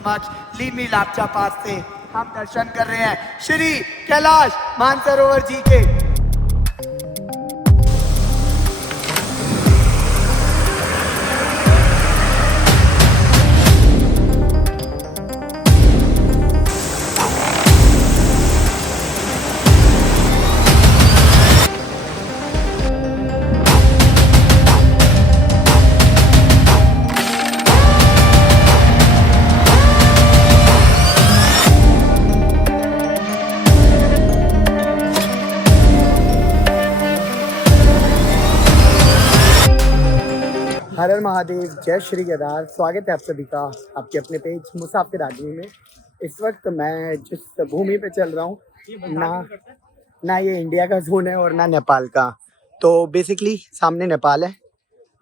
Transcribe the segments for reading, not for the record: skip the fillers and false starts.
समक्ष लीमी लापचा पास से हम दर्शन कर रहे हैं श्री कैलाश मानसरोवर जी के। हर हर महादेव, जय श्री केदार। स्वागत है आप सभी का आपके अपने पेज मुसाफिर आदमी में। इस वक्त मैं जिस भूमि पे चल रहा हूँ ना ये इंडिया का जोन है और ना नेपाल का। तो बेसिकली सामने नेपाल है,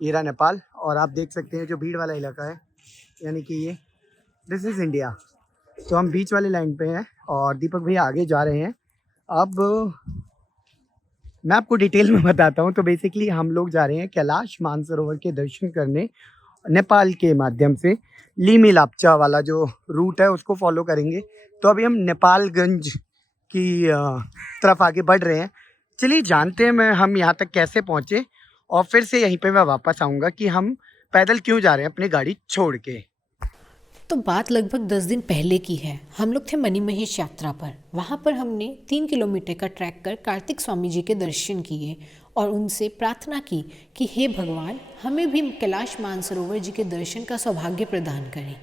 ये रहा नेपाल, और आप देख सकते हैं जो भीड़ वाला इलाका है यानी कि ये दिस इज़ इंडिया। तो हम बीच वाली लाइन पे हैं और दीपक भैया आगे जा रहे हैं। अब मैं आपको डिटेल में बताता हूँ। तो बेसिकली हम लोग जा रहे हैं कैलाश मानसरोवर के दर्शन करने नेपाल के माध्यम से। लीमी लापचा वाला जो रूट है उसको फॉलो करेंगे। तो अभी हम नेपालगंज की तरफ आगे बढ़ रहे हैं। चलिए जानते हैं हम यहाँ तक कैसे पहुँचे, और फिर से यहीं पे मैं वापस आऊँगा कि हम पैदल क्यों जा रहे हैं अपनी गाड़ी छोड़ के। तो बात लगभग 10 दिन पहले की है। हम लोग थे मणिमहेश यात्रा पर। वहाँ पर हमने 3 किलोमीटर का ट्रैक कर कार्तिक स्वामी जी के दर्शन किए और उनसे प्रार्थना की कि हे भगवान, हमें भी कैलाश मानसरोवर जी के दर्शन का सौभाग्य प्रदान करें।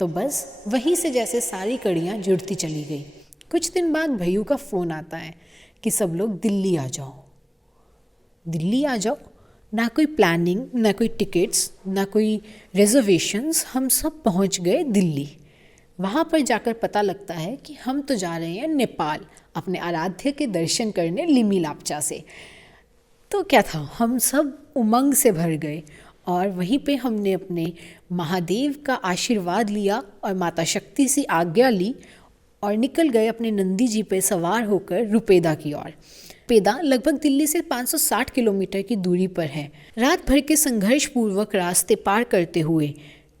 तो बस वहीं से जैसे सारी कड़ियाँ जुड़ती चली गई। कुछ दिन बाद भैयू का फ़ोन आता है कि सब लोग दिल्ली आ जाओ, दिल्ली आ जाओ। ना कोई प्लानिंग, ना कोई टिकट्स, ना कोई रिजर्वेशंस, हम सब पहुंच गए दिल्ली। वहाँ पर जाकर पता लगता है कि हम तो जा रहे हैं नेपाल अपने आराध्य के दर्शन करने लीमी लापचा से। तो क्या था, हम सब उमंग से भर गए और वहीं पे हमने अपने महादेव का आशीर्वाद लिया और माता शक्ति से आज्ञा ली और निकल गए अपने नंदी जी पे सवार होकर रुपेदा की ओर। रुपेदा लगभग दिल्ली से 560 किलोमीटर की दूरी पर है। रात भर के संघर्षपूर्वक रास्ते पार करते हुए,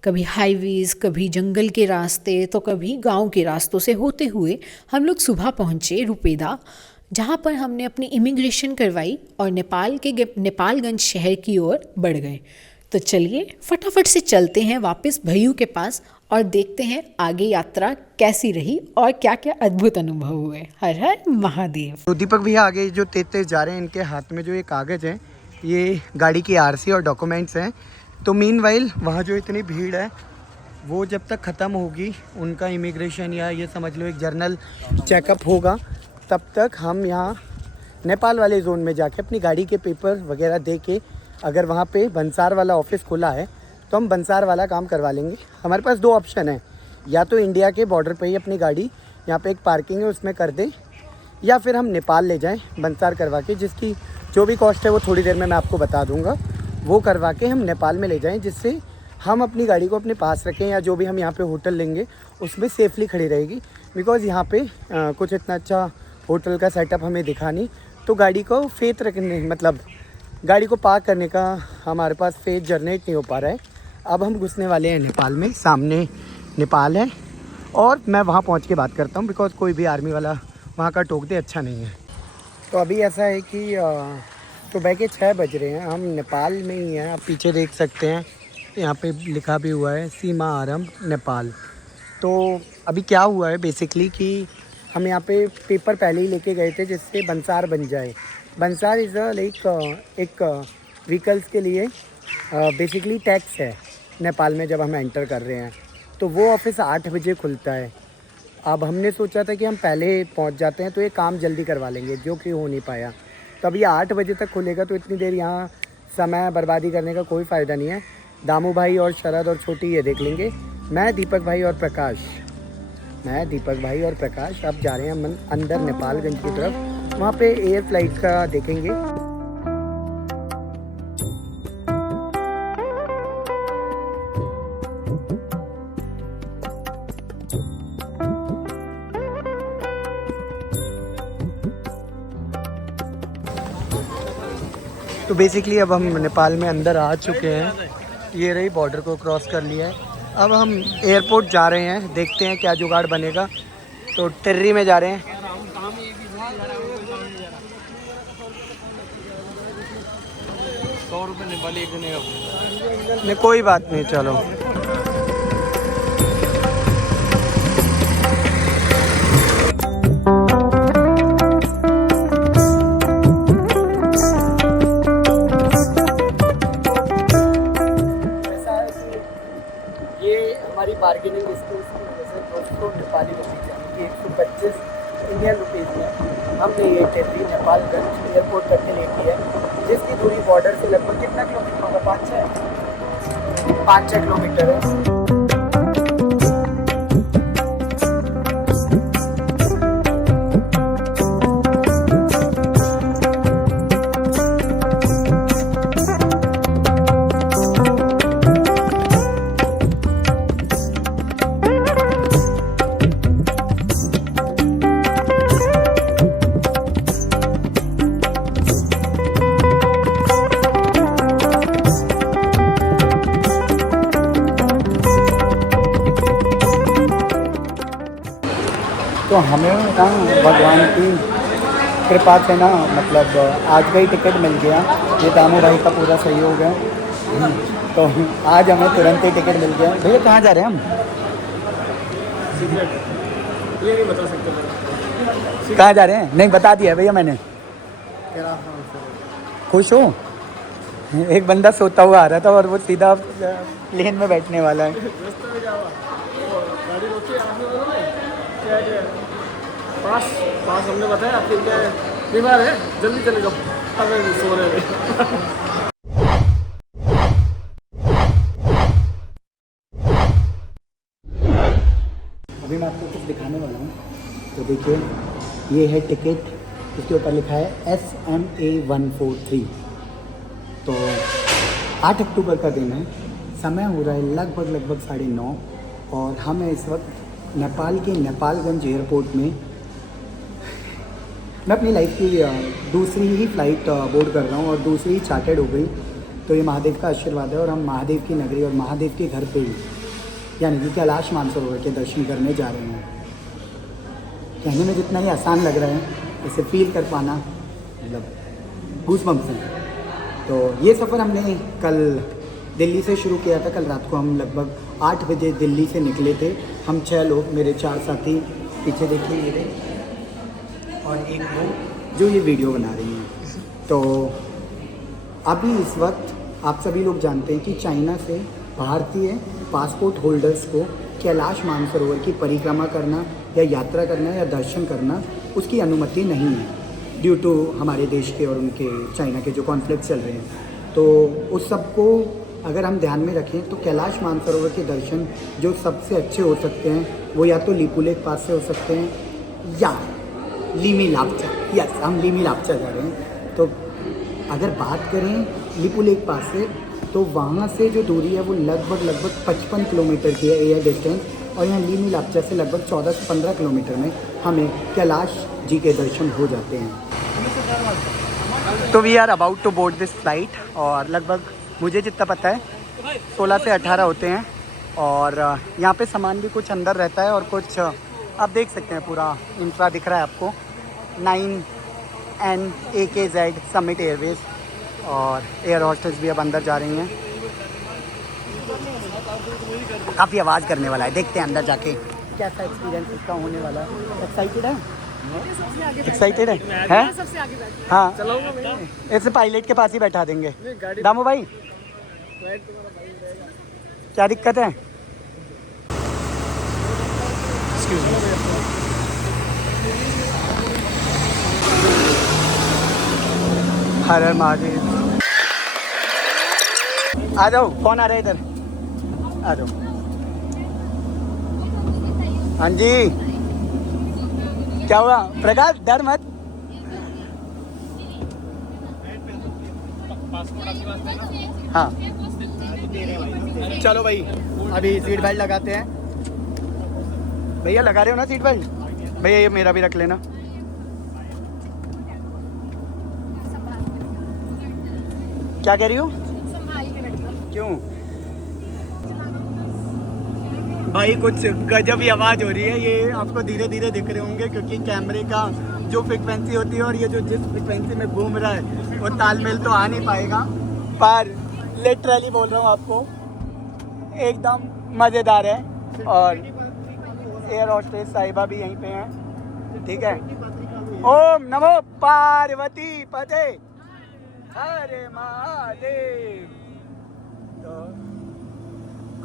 कभी हाईवेज, कभी जंगल के रास्ते, तो कभी गांव के रास्तों से होते हुए हम लोग सुबह पहुंचे रुपेदा, जहां पर हमने अपनी इमिग्रेशन करवाई और नेपालगंज शहर की ओर बढ़ गए। तो चलिए फटाफट से चलते हैं वापस भैयू के पास और देखते हैं आगे यात्रा कैसी रही और क्या क्या अद्भुत अनुभव हुए। हर हर महादेव। तो दीपक भैया आगे जो तेज जा रहे हैं, इनके हाथ में जो ये कागज़ हैं, ये गाड़ी की आरसी और डॉक्यूमेंट्स हैं। तो मीनवाइल वहाँ जो इतनी भीड़ है वो जब तक ख़त्म होगी, उनका इमिग्रेशन या ये समझ लो एक जर्नल चेकअप होगा, तब तक हम यहाँ नेपाल वाले जोन में जाके अपनी गाड़ी के पेपर वगैरह दे के, अगर वहाँ पे बंसार वाला ऑफिस खुला है तो हम बंसार वाला काम करवा लेंगे। हमारे पास 2 ऑप्शन है, या तो इंडिया के बॉर्डर पे ही अपनी गाड़ी, यहाँ पे एक पार्किंग है उसमें कर दें, या फिर हम नेपाल ले जाएं बंसार करवा के, जिसकी जो भी कॉस्ट है वो थोड़ी देर में मैं आपको बता दूंगा। वो करवा के हम नेपाल में ले जाएं, जिससे हम अपनी गाड़ी को अपने पास रखें, या जो भी हम यहाँ पे होटल लेंगे उसमें सेफली खड़ी रहेगी। बिकॉज़ यहाँ पे कुछ इतना अच्छा होटल का सेटअप हमें दिखा नहीं, तो गाड़ी को फेथ रखने, मतलब गाड़ी को पार्क करने का हमारे पास फेथ जनरेट नहीं हो पा रहा है। अब हम घुसने वाले हैं नेपाल में। सामने नेपाल है और मैं वहाँ पहुँच के बात करता हूँ, बिकॉज़ कोई भी आर्मी वाला वहाँ का टोक दे अच्छा नहीं है। तो अभी ऐसा है कि सुबह के 6 बज रहे हैं, हम नेपाल में ही हैं। आप पीछे देख सकते हैं यहाँ पे लिखा भी हुआ है सीमा आरंभ नेपाल। तो अभी क्या हुआ है बेसिकली कि हम यहाँ पे पेपर पहले ही लेके गए थे जिससे बंसार बन जाए। बंसार इज़ लाइक एक व्हीकल्स के लिए बेसिकली टैक्स है नेपाल में जब हम एंटर कर रहे हैं। तो वो ऑफिस 8 बजे खुलता है। अब हमने सोचा था कि हम पहले पहुंच जाते हैं तो ये काम जल्दी करवा लेंगे, जो कि हो नहीं पाया। तो अभी 8 बजे तक खुलेगा, तो इतनी देर यहाँ समय बर्बादी करने का कोई फ़ायदा नहीं है। दामू भाई और शरद और छोटी ये देख लेंगे। मैं दीपक भाई और प्रकाश अब जा रहे हैं अंदर नेपालगंज की तरफ। वहाँ पे एयर फ्लाइट का देखेंगे। तो बेसिकली अब हम नेपाल में अंदर आ चुके हैं। ये रही, बॉर्डर को क्रॉस कर लिया है अब हम एयरपोर्ट जा रहे हैं, देखते हैं क्या जुगाड़ बनेगा। तो टिर्री में जा रहे हैं। 100 रुपये नेपाली एक जने का। नहीं कोई बात नहीं, चलो। ये हमारी बार्गेनिंग स्किल्स की वजह से 200 नेपाली रुपीज़ यानी कि 125 इंडियन रुपीज़ में हमने ये टिर्री नेपालगंज एयरपोर्ट तक के लिए की है, जिसकी दूरी बॉर्डर से लगभग कितना किलोमीटर होगा? 5-6 किलोमीटर है। तो हमें ना भगवान की कृपा से ना मतलब आज का ही टिकट मिल गया। ये दामू भाई का पूरा सहयोग है। तो आज हमें तुरंत ही टिकट मिल गया। भैया कहाँ जा रहे हैं हम? ये नहीं बता सकते। कहाँ जा रहे हैं? नहीं बता दिया भैया मैंने। खुश हो? एक बंदा सोता हुआ आ रहा था और वो सीधा प्लेन में बैठने वाला है। रास्ते में जावा गाड़ी रोकी आने वालों ने क्या क्या पास हमने बताया आपके क्या बीमार है, जल्दी चले जाओ, हमें सो रहे हैं। अभी मैं आपको कुछ दिखाने वाला हूँ। तो देखिए ये है टिकट, इसके ऊपर लिखा है SMA143। तो 8 अक्टूबर का दिन है, समय हो रहा है लगभग 9:30 और हम इस वक्त नेपाल के नेपालगंज एयरपोर्ट में। मैं अपनी लाइफ की दूसरी ही फ़्लाइट बोर्ड कर रहा हूँ और दूसरी ही चार्टेड हो गई। तो ये महादेव का आशीर्वाद है और हम महादेव की नगरी और महादेव के घर पे ही यानी कि कैलाश मानसरोवर के दर्शन करने जा रहे हैं। कहने में जितना ही आसान लग रहा है, इसे फील कर पाना मतलब गूज़बम्प्स हैं। तो ये सफ़र हमने कल दिल्ली से शुरू किया था। कल रात को हम लगभग 8 बजे दिल्ली से निकले थे। हम 6 लोग, मेरे 4 साथी पीछे देखिए मेरे, और एक वो जो ये वीडियो बना रही हैं। तो अभी इस वक्त आप सभी लोग जानते हैं कि चाइना से भारतीय पासपोर्ट होल्डर्स को कैलाश मानसरोवर की परिक्रमा करना या यात्रा करना या दर्शन करना उसकी अनुमति नहीं है, ड्यू टू हमारे देश के और उनके चाइना के जो कॉन्फ्लिक्ट चल रहे हैं। तो उस सब को अगर हम ध्यान में रखें तो कैलाश मानसरोवर के दर्शन जो सबसे अच्छे हो सकते हैं वो या तो लिपुलेख पास से हो सकते हैं या लीमी लापचा। यस, हम लीमी लापचा जा रहे हैं। तो अगर बात करें लिपुलेख पास से तो वहाँ से जो दूरी है वो लगभग 55 किलोमीटर की है एयर डिस्टेंस, और यहाँ लीमी लापचा से लगभग 14 से 15 किलोमीटर में हमें कैलाश जी के दर्शन हो जाते हैं। तो we are about to board this flight और लगभग मुझे जितना पता है 16 से 18 होते हैं। और यहाँ पे सामान भी कुछ अंदर रहता है और कुछ आप देख सकते हैं, पूरा इंफ्रा दिख रहा है आपको। 9NAKZ समिट एयरवेज और एयर होस्टेस भी अब अंदर जा रही हैं। काफ़ी आवाज़ करने वाला है, देखते हैं अंदर जाके कैसा एक्सपीरियंस इसका होने वाला है। एक्साइटेड है? एक्साइटेड है? सबसे आगे हाँ, चलाऊंगा मैं। ऐसे पायलट के पास ही बैठा देंगे। दामू भाई क्या दिक्कत है? हर हर महादेव। आ जाओ, कौन आ रहा है इधर? आ जाओ। हाँ जी, क्या हुआ प्रकाश? डर मत। हाँ चलो भाई, अभी सीट बेल्ट लगाते हैं। भैया लगा रहे हो ना सीट बेल्ट? भैया ये मेरा भी रख लेना। क्या कह रही हो? क्यों? भाई कुछ गजब ही आवाज़ हो रही है। ये आपको धीरे धीरे दिख रहे होंगे क्योंकि कैमरे का जो फ्रिक्वेंसी होती है और ये जो जिस फ्रिक्वेंसी में घूम रहा है वो तालमेल तो आ नहीं पाएगा, पर लिटरली बोल रहा हूँ आपको एकदम मज़ेदार है। और एयर होस्टेस साहिबा भी यहीं पे हैं, ठीक है। ओम नमो पार्वती पते हरे महादेव। तो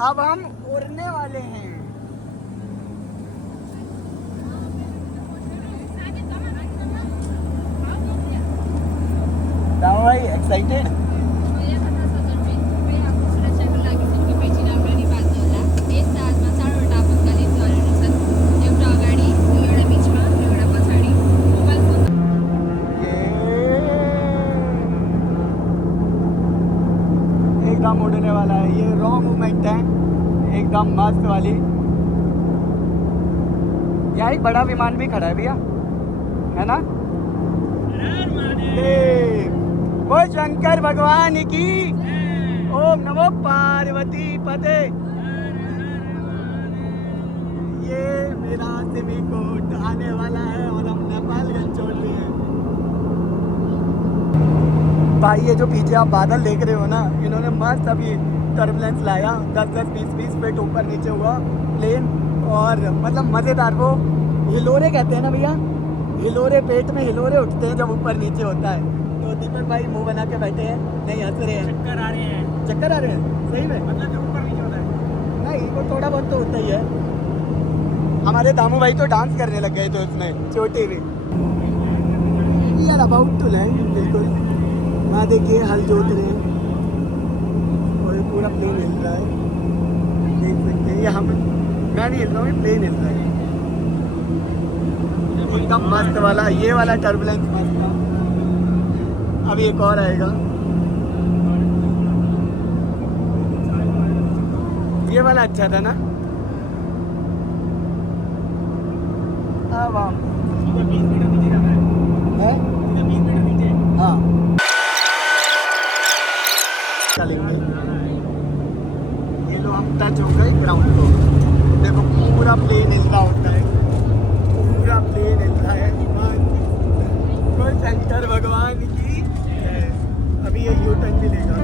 अब हम उड़ने वाले हैं। भाई एक्साइटेड? एकदम उड़ने वाला है, ये रॉ मूवमेंट है एकदम मस्त वाली। यहाँ एक बड़ा विमान भी खड़ा है भैया, है ना? वो शंकर भगवान की। ओम नमो पार्वती पते। ये मेरा सिमिकोट आने वाला है और हम नेपालगंज छोड़ रहे हैं। भाई ये जो पीछे आप बादल देख रहे हो ना, इन्होंने मस्त अभी टर्बुलेंस लाया, 10-10, 20-20 फीट ऊपर नीचे हुआ प्लेन। और मतलब मज़ेदार, वो हिलोरे कहते हैं ना भैया, हिलोरे पेट में हिलोरे उठते हैं जब ऊपर नीचे होता है। तो दीपक भाई मुंह बना के बैठे हैं, नहीं हंस रहे हैं। चक्कर आ रहे हैं। चक्कर आ रहे हैं सही में? मतलब जो ऊपर नीचे होता है नहीं, वो थोड़ा बहुत तो होता ही है। हमारे दामू भाई तो डांस करने लग गए थे उसमें, छोटे भी। यार अबाउट टू लैंड बिल्कुल। वहाँ देखिए हल जोत रहे हैं और पूरा प्लेन हिल रहा है, देख सकते हैं। ये हम, मैं नहीं हिल रहा हूँ, प्लेन हिल रहा है एकदम मस्त वाला। ये वाला टर्बुलेंस मस्त था। अभी एक और आएगा, ये वाला अच्छा था ना। अब हम 20 मीटर नीचे जाना है। 20 मीटर नीचे। हाँ चलेंगे। ये लो हम टच हो गए ग्राउंड को। देखो पूरा प्लेन हिल रहा होता है, पूरा प्लेन हिल रहा है। कोई शंकर भगवान की है। अभी ये यू टर्न भी लेगा।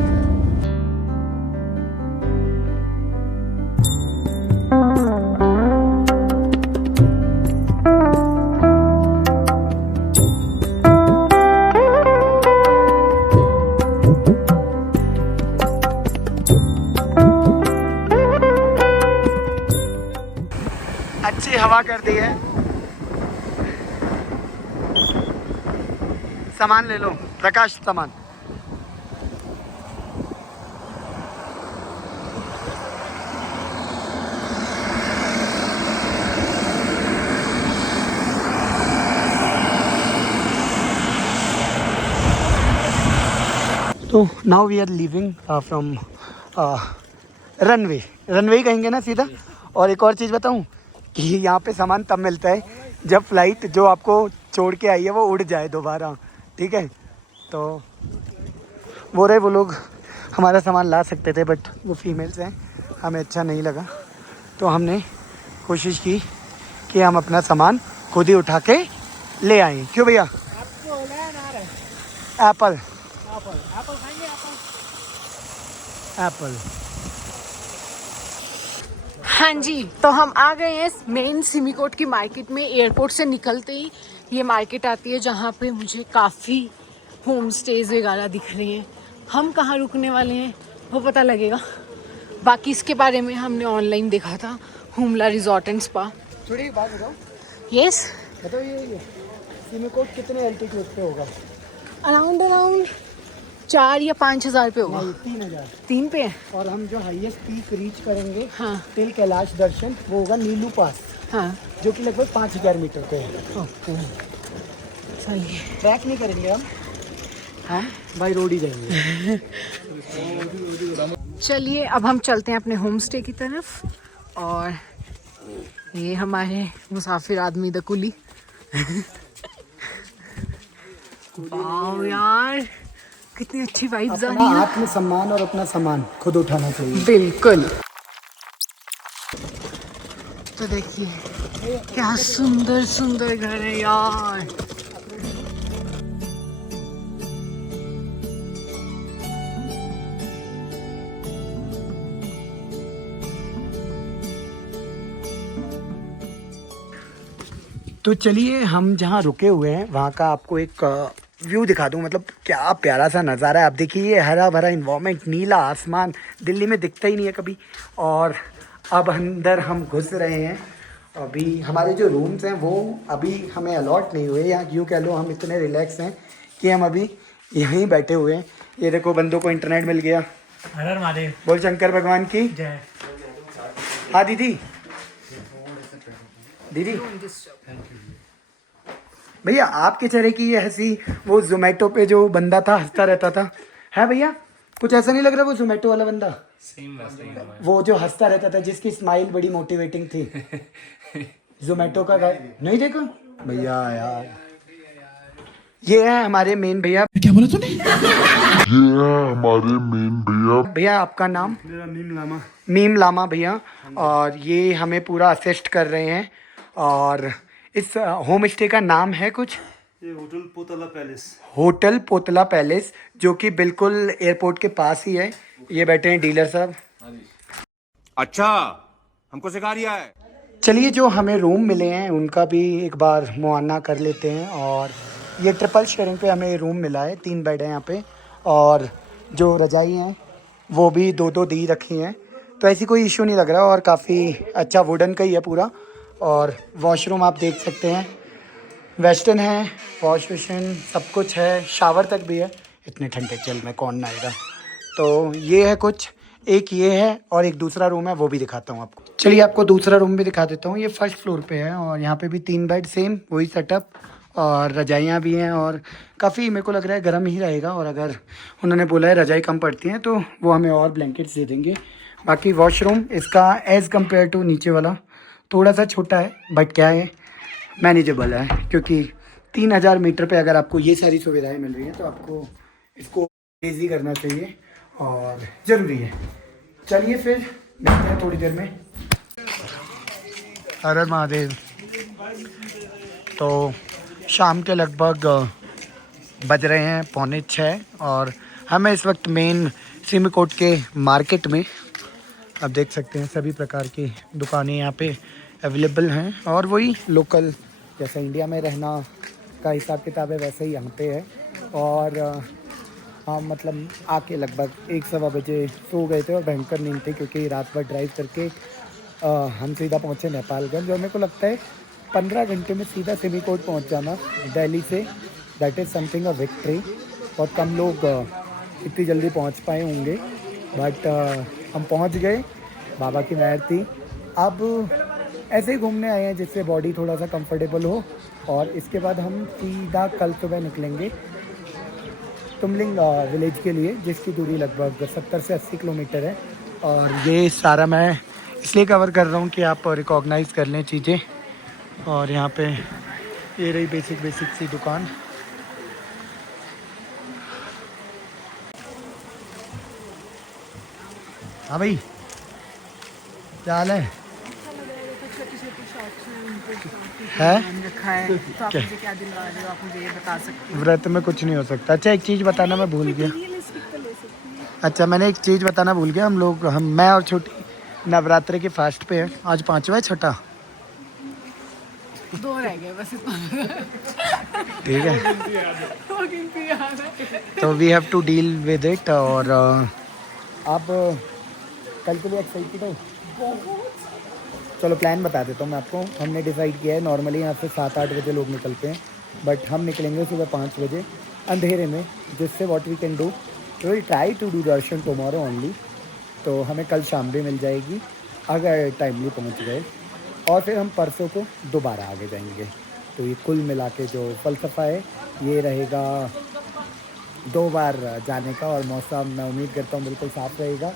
अच्छी हवा कर दी है। सामान ले लो प्रकाश, सामान। तो now we are living from runway. Runway ही कहेंगे ना सीधा। और एक और चीज़ बताऊं कि यहाँ पे सामान तब मिलता है जब फ्लाइट जो आपको छोड़ के आई है वो उड़ जाए दोबारा, ठीक है। तो वो रहे, वो लोग हमारा सामान ला सकते थे बट वो फीमेल्स हैं, हमें अच्छा नहीं लगा। तो हमने कोशिश की कि हम अपना सामान खुद ही उठा के ले आए। क्यों भैया? आपको लेना आ रहा है एप्पल एप्पल खाएंगे? एप्पल। हाँ जी, तो हम आ गए हैं मेन सिमिकोट की मार्केट में। एयरपोर्ट से निकलते ही ये मार्केट आती है जहाँ पे मुझे काफ़ी होम स्टेज वगैरह दिख रही हैं। हम कहाँ रुकने वाले हैं वो पता लगेगा। बाकी इसके बारे में हमने ऑनलाइन देखा था, हुमला रिजॉर्ट एंड स्पा। थोड़ी बात बताओ। यस, बताओ ये सिमिकोट कितने एल्टीट्यूड पे होगा? अराउंड 4 या 5 हज़ार पे होगा। 3,000। 3 पे है। और हम जो हाईएस्ट पीक रीच करेंगे हाँ तिल कैलाश दर्शन, वो होगा नीलू पास, हाँ, जो कि लगभग 5,000 मीटर पे है। ओके, चलिए। ट्रैक नहीं करेंगे हम बाई रोड ही जाएंगे। चलिए अब हम चलते हैं अपने होम स्टे की तरफ। और ये हमारे मुसाफिर आदमी द कुली। वाओ यार, कितनी अच्छी वाइब्स आ अपना रही है। आत्मसम्मान और अपना सामान खुद उठाना चाहिए। बिल्कुल। तो देखिए क्या सुंदर सुंदर घर है यार। तो चलिए हम जहाँ रुके हुए हैं वहाँ का आपको एक व्यू दिखा दूँ। मतलब क्या प्यारा सा नज़ारा है। आप देखिए ये हरा भरा इन्वायरमेंट, नीला आसमान दिल्ली में दिखता ही नहीं है कभी। और अब अंदर हम घुस रहे हैं। अभी हमारे जो रूम्स हैं वो अभी हमें अलॉट नहीं हुए, या यूँ कह लो हम इतने रिलैक्स हैं कि हम अभी यहीं बैठे हुए हैं। ये देखो बंदों को इंटरनेट मिल गया। हर हर महादेव। बोल शंकर भगवान की जय। हाँ दीदी, दीदी भैया आपके चेहरे की ये हंसी वो जोमेटो पे जो बंदा था हंसता रहता था है भैया, कुछ ऐसा नहीं लग रहा वो जोमेटो वाला बंदा? सेम वो जो हंसता रहता था जिसकी स्माइल बड़ी मोटिवेटिंग थी। जोमेटो का नहीं देखा भैया यार। ये है हमारे मेन भैया। क्या बोला तूने? ये है हमारे मेन भैया। भैया आपका नाम? मेरा मीम लामा। मीम लामा भैया। और ये हमें पूरा असिस्ट कर रहे हैं। और इस होम स्टे का नाम है कुछ, ये होटल पोतला पैलेस। होटल पोतला पैलेस, जो कि बिल्कुल एयरपोर्ट के पास ही है। ये बैठे हैं डीलर साहब। अच्छा, हमको सिखा रिया है। चलिए जो हमें रूम मिले हैं उनका भी एक बार मुआयना कर लेते हैं। और ये ट्रिपल शेयरिंग पे हमें रूम मिला है, 3 बेड हैं यहाँ पे। और जो रजाई हैं वो भी 2-2 दी रखी हैं, तो ऐसी कोई इशू नहीं लग रहा। और काफ़ी अच्छा वुडन का ही है पूरा। और वॉशरूम आप देख सकते हैं वेस्टर्न है, वॉश बेसिन सब कुछ है, शावर तक भी है। इतने ठंडे जल में कौन नहाएगा। तो ये है कुछ, एक ये है और एक दूसरा रूम है वो भी दिखाता हूँ आपको। चलिए आपको दूसरा रूम भी दिखा देता हूँ। ये फर्स्ट फ्लोर पे है और यहाँ पे भी 3 बेड, सेम वही सेटअप और रजाइयाँ भी हैं। और काफ़ी मेरे को लग रहा है गर्म ही रहेगा। और अगर उन्होंने बोला है रजाई कम पड़ती हैं तो वो हमें और ब्लैंकेट्स दे देंगे। बाकी वॉशरूम इसका एज़ कम्पेयर टू नीचे वाला थोड़ा सा छोटा है, बट क्या है मैनेजेबल है। क्योंकि 3000 मीटर पे अगर आपको ये सारी सुविधाएं मिल रही हैं तो आपको इसको ईजी करना चाहिए और ज़रूरी है। चलिए फिर मिलते हैं थोड़ी देर में। हर हर महादेव। तो शाम के लगभग बज रहे हैं 5:45 और हमें इस वक्त मेन सिमिकोट के मार्केट में, आप देख सकते हैं सभी प्रकार की दुकानें यहाँ पे अवेलेबल हैं। और वही लोकल जैसे इंडिया में रहना का हिसाब किताब है वैसे ही यहाँ पे है। और हम मतलब आके लगभग 1-1:15 बजे सो गए थे और भयंकर नींद थी क्योंकि रात भर ड्राइव करके हम सीधा पहुँचे नेपालगंज। और मेरे को लगता है 15 घंटे में सीधा सिमिकोट पहुँच जाना दिल्ली से, that is something a victory. बहुत कम लोग इतनी जल्दी पहुँच पाए होंगे, बट हम पहुँच गए, बाबा की मेहर थी। अब ऐसे ही घूमने आए हैं जिससे बॉडी थोड़ा सा कंफर्टेबल हो। और इसके बाद हम सीधा कल सुबह निकलेंगे तुमलिंग विलेज के लिए, जिसकी दूरी लगभग 70 से 80 किलोमीटर है। और ये सारा मैं इसलिए कवर कर रहा हूँ कि आप रिकॉग्नाइज़ कर लें चीज़ें। और यहाँ पे ये रही बेसिक सी दुकान। हाँ भाई क्या हाल है? रखा है तो आप मुझे क्या दिलवा रहे हो, आप मुझे ये बता सकते व्रत में कुछ नहीं हो सकता। अच्छा एक चीज़ बताना मैं भूल गया। अच्छा मैंने एक चीज़ बताना भूल गया। मैं और छोटी नवरात्रि के फास्ट पे हैं। आज 5वां है, छठा 2 रह गए बस। ठीक है तो we have to deal with it. और आप कल के लिए एक्साइटेड हो? चलो प्लान बता देता हूँ मैं आपको। हमने डिसाइड किया है नॉर्मली यहाँ से 7-8 बजे लोग निकलते हैं, बट हम निकलेंगे सुबह 5 बजे अंधेरे में, जिससे what we can do we will try to do darshan tomorrow only. तो हमें कल शाम भी मिल जाएगी अगर टाइमली पहुँच गए। और फिर हम परसों को दोबारा आगे जाएंगे। तो ये कुल मिला के जो फ़लसफ़ा है ये रहेगा 2 बार जाने का। और मौसम मैं उम्मीद करता हूँ बिल्कुल साफ़ रहेगा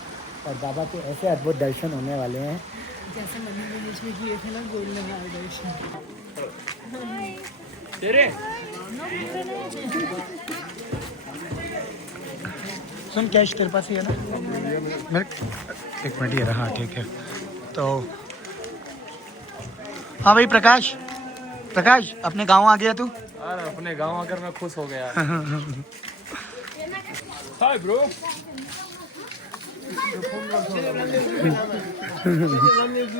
और बाबा के ऐसे अद्भुत दर्शन होने वाले हैं जैसे मनी विलेज में किए थे ना गोल्डन दर्शन। सुन कैश तेरे पास ही है ना? मेरे 1 मिनट ये रहा। हाँ ठीक है। तो हाँ भाई प्रकाश, प्रकाश अपने गाँव आ गया तू? अरे अपने गांव आकर मैं खुश हो गया। Hi bro.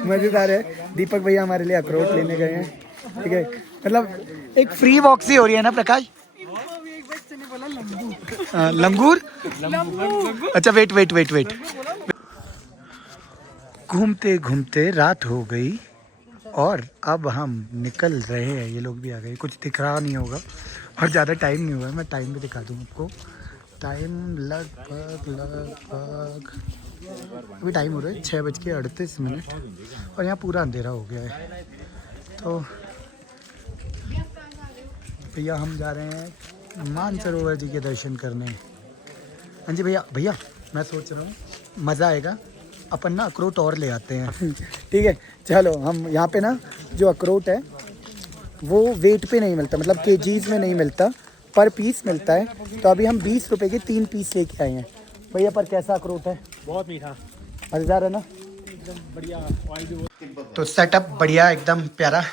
मजेदार है। दीपक भैया हमारे लिए अखरोट लेने गए हैं, ठीक है। मतलब एक फ्री वॉक सी हो रही है ना प्रकाश? लंगूर? अच्छा वेट वेट वेट वेट। घूमते घूमते रात हो गई और अब हम निकल रहे हैं। ये लोग भी आ गए। कुछ दिख रहा नहीं होगा और ज़्यादा टाइम नहीं हुआ है। मैं टाइम भी दिखा दूँ आपको। टाइम लगभग अभी टाइम हो रहा है 6:38 और यहाँ पूरा अंधेरा हो गया है। तो भैया हम जा रहे हैं मानसरोवर जी के दर्शन करने। हाँ जी भैया, भैया मैं सोच रहा हूँ मज़ा आएगा, अपन ना अखरोट और ले आते हैं। ठीक है चलो। हम यहाँ पे ना जो अखरोट है वो वेट पे नहीं मिलता, मतलब केजीज में नहीं मिलता, पर पीस मिलता है। तो अभी हम 20 रुपए के 3 पीस लेके आए हैं। भैया पर कैसा अखरोट है? बहुत मीठा, मज़ेदार है ना? एकदम बढ़िया। तो सेटअप बढ़िया एकदम प्यारा।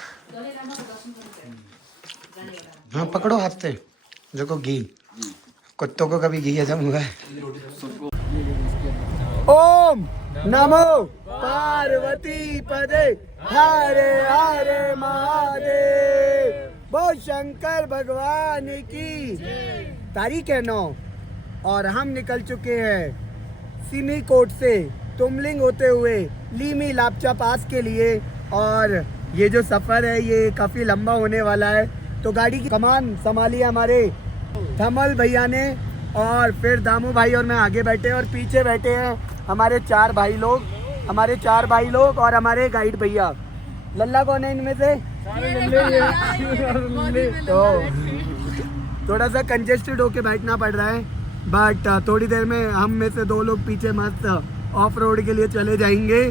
हाँ पकड़ो हाथ से। देखो घी, कुत्तों को कभी घी हजम हुआ है? ओम नमो पार्वती पदे हरे हरे महादेव। वो शंकर भगवान की। तारीख है 9 और हम निकल चुके हैं सिमीकोट से तुमलिंग होते हुए लीमी लापचा पास के लिए। और ये जो सफ़र है ये काफ़ी लंबा होने वाला है। तो गाड़ी की कमान संभाली हमारे धमल भैया ने, और फिर दामू भाई और मैं आगे बैठे और पीछे बैठे हैं हमारे 4 भाई लोग और हमारे गाइड भैया। लल्ला कौन है इनमें से? तो थोड़ा सा कंजेस्टेड होके बैठना पड़ रहा है, बट थोड़ी देर में हम में से 2 लोग पीछे मस्त ऑफ रोड के लिए चले जाएंगे।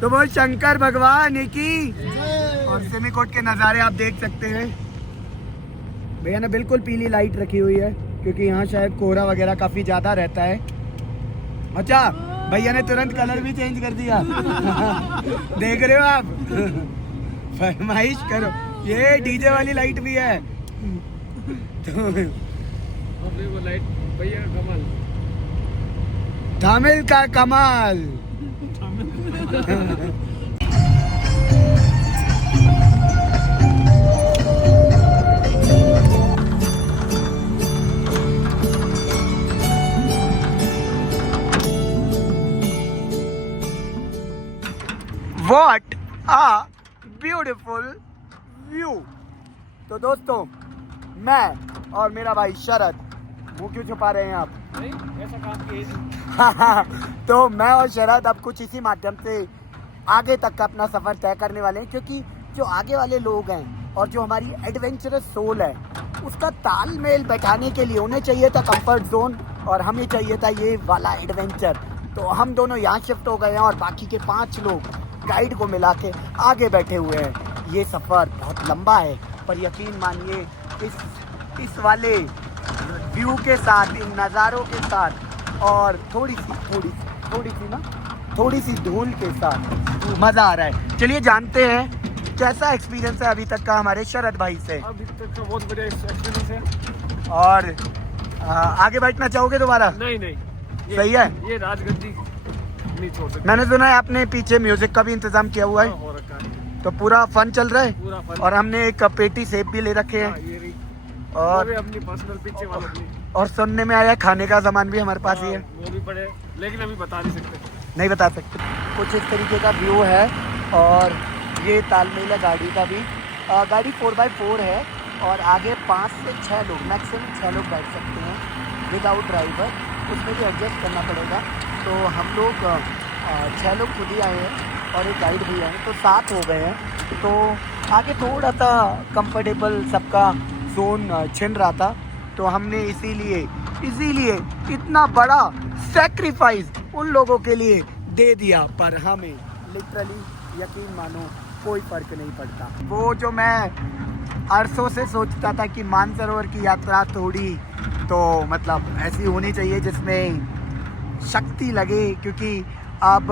तो वो शंकर भगवान की। और सिमीकोट के नज़ारे आप देख सकते हैं। भैया ने बिल्कुल पीली लाइट रखी हुई है क्योंकि यहाँ शायद कोहरा वगैरह काफ़ी ज़्यादा रहता है। अच्छा भैया ने तुरंत कलर भी चेंज कर दिया। देख रहे हो आप? फरमाइश करो। ये डीजे वाली लाइट भी है। तो वो लाइट भैया कमाल, तामिल का कमाल। What a beautiful view। तो दोस्तों मैं और मेरा भाई शरद, मुँह क्यों छुपा रहे हैं आप? नहीं ऐसा काम किए। तो मैं और शरद अब कुछ इसी माध्यम से आगे तक का अपना सफ़र तय करने वाले हैं, क्योंकि जो आगे वाले लोग हैं और जो हमारी एडवेंचरस सोल है उसका तालमेल बैठाने के लिए उन्हें चाहिए था कंफर्ट जोन और हमें चाहिए था ये वाला एडवेंचर। तो हम दोनों यहाँ शिफ्ट हो गए हैं और बाकी के 5 लोग गाइड को मिला के आगे बैठे हुए हैं। ये सफ़र बहुत लंबा है, पर यकीन मानिए इस वाले व्यू के साथ, इन नज़ारों के साथ और थोड़ी सी धूल के साथ मज़ा आ रहा है। चलिए जानते हैं कैसा एक्सपीरियंस है अभी तक का हमारे शरद भाई से। अभी तक का बहुत बढ़िया एक्सपीरियंस है। और आगे बैठना चाहोगे दोबारा? नहीं सही है। ये राजगद्दी नहीं छोड़ सकते। मैंने सुना है आपने पीछे म्यूजिक का भी इंतजाम किया हुआ है, हो रखा है। तो पूरा फन चल रहा है। पूरा फन। और हमने एक पेटी सेब भी ले रखे हैं। ये रही। और वो भी अपनी पर्सनल पीछे वाला अपनी। और सुनने में आया खाने का सामान भी हमारे पास ही है। वो भी पड़े, लेकिन अभी बता नहीं सकते। नहीं बता सकते। कुछ इस तरीके का व्यू है और ये तालमेल है गाड़ी का भी। गाड़ी 4x4 है और आगे 5 से 6 लोग, मैक्सिमम 6 लोग बैठ सकते हैं विदाउट ड्राइवर। उसमें भी एडजस्ट करना पड़ेगा। तो हम लोग 6 लोग खुद ही आए हैं और एक गाइड भी आए हैं, तो 7 हो गए हैं। तो आगे थोड़ा सा कंफर्टेबल सबका जोन छिन रहा था, तो हमने इसीलिए इतना बड़ा सैक्रिफाइस उन लोगों के लिए दे दिया। पर हमें लिटरली यकीन मानो कोई फर्क नहीं पड़ता। वो जो मैं अरसों से सोचता था कि मानसरोवर की यात्रा थोड़ी तो मतलब ऐसी होनी चाहिए जिसमें शक्ति लगे, क्योंकि आप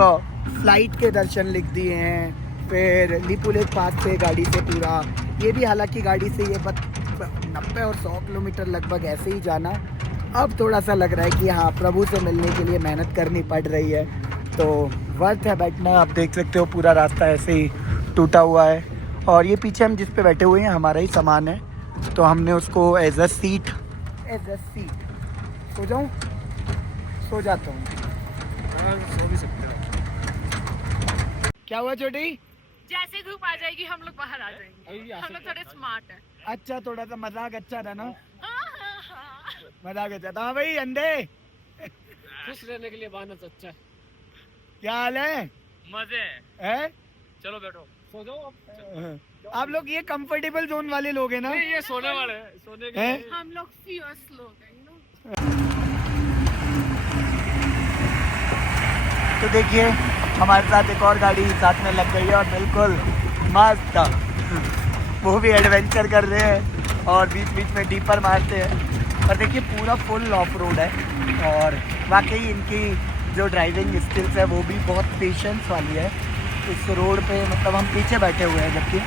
फ्लाइट के दर्शन लिख दिए हैं, फिर लिपू लेक पास से गाड़ी से पूरा, ये भी हालांकि गाड़ी से ये 90 और 100 किलोमीटर लगभग ऐसे ही जाना। अब थोड़ा सा लग रहा है कि हाँ, प्रभु से मिलने के लिए मेहनत करनी पड़ रही है, तो वर्थ है बैठना। आप देख सकते हो पूरा रास्ता ऐसे ही टूटा हुआ है, और ये पीछे हम जिस पे बैठे हुए हैं हमारा ही सामान है, तो हमने उसको एज अ सीट सो जाऊँ, सो जाता हूँ। सो भी सकते हो। क्या हुआ छोटी? जैसे धूप आ जाएगी हम लोग बाहर आ जाएंगे, हम लोग थोड़े स्मार्ट हैं। अच्छा, थोड़ा सा मजाक अच्छा था ना, मजाक अच्छा था। हाँ भाई अंधे, खुश रहने के लिए बहाना अच्छा है। क्या हाल है? मजे है? चलो बैठो, सो जाओ आप लोग ये कंफर्टेबल जोन वाले लोग हैं ना? ये सोने वाले हैं, सोने के हैं? लिए। हम लोग फियर्स लोग हैं, you know? तो देखिए हमारे साथ एक और गाड़ी साथ में लग गई है और बिल्कुल मस्त, वो भी एडवेंचर कर रहे हैं और बीच बीच में डीपर मारते हैं। और देखिए पूरा फुल ऑफ रोड है, और वाकई इनकी जो ड्राइविंग स्किल्स है वो भी बहुत पेशेंस वाली है। इस रोड पे मतलब हम पीछे बैठे हुए हैं जबकि,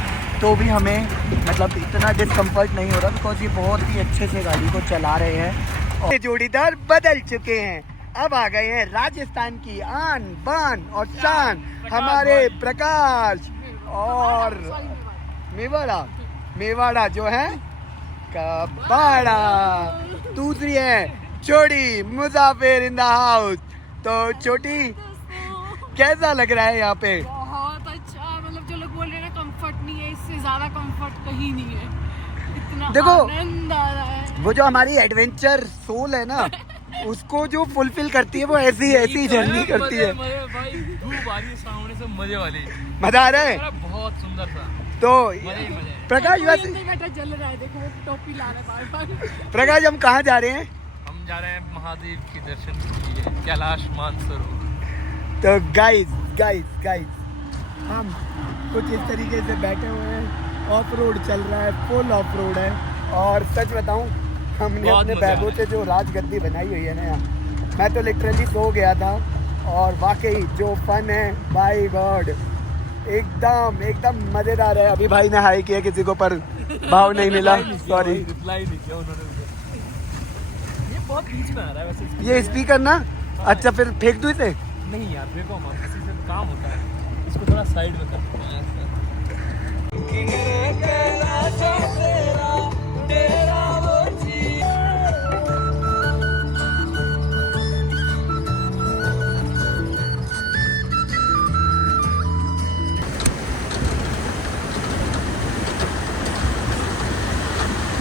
तो भी हमें मतलब इतना डिस्कम्फर्ट नहीं हो रहा, बिकॉज ये बहुत ही अच्छे से गाड़ी को चला रहे हैं। और जोड़ीदार बदल चुके हैं, अब आ गए हैं राजस्थान की आन बान और शान, हमारे प्रकाश और मेवाड़ा जो है कबाड़ा। दूसरी है छोटी मुसाफिर इन द हाउस। तो छोटी, कैसा लग रहा है यहाँ पे? बहुत अच्छा, मतलब जो लोग बोल रहे हैं ना कंफर्ट नहीं है, इससे ज्यादा कंफर्ट कहीं नहीं है। इतना देखो, आनंद आ रहा है। वो जो हमारी एडवेंचर सोल है ना, उसको जो फुलफिल करती है वो ऐसी जर्नी करती है। मजे भाई, धूप आ रही है सामने से, मजे वाली, मजा आ रहा है। बहुत सुंदर था। तो मजे ही मजे। प्रकाश, कोई वैसे अंदर बैठा जल रहा है, देखो वो टोपी ला रहा है बार बार। प्रकाश हम कहाँ जा रहे हैं? हम जा रहे हैं महादेव के दर्शन के लिए, कैलाश मानसरोवर। तो गाइस हम कुछ इस तरीके से बैठे हुए हैं, ऑफ रोड चल रहा है, फुल ऑफ रोड है। और सच बताऊं, हमने बहुत अपने मजा आ बैगों रहा से जो राजगद्दी बनाई हुई है ना यहाँ, मैं तो लिटरली सो गया था। और वाकई जो फन है, बाय गॉड, एकदम मजेदार है। अभी भाई ने हाई किया किसी को, पर भाव नहीं मिला, सॉरी। रिप्लाई नहीं किया उन्होंने। ये बहुत बीच में आ रहा है वैसे। ये स्पीकर ना, अच्छा फिर फेंक दूँ इसे? नहीं यार, देखो हम किसी से काम होता है, इसको थोड़ा साइड में करते हैं।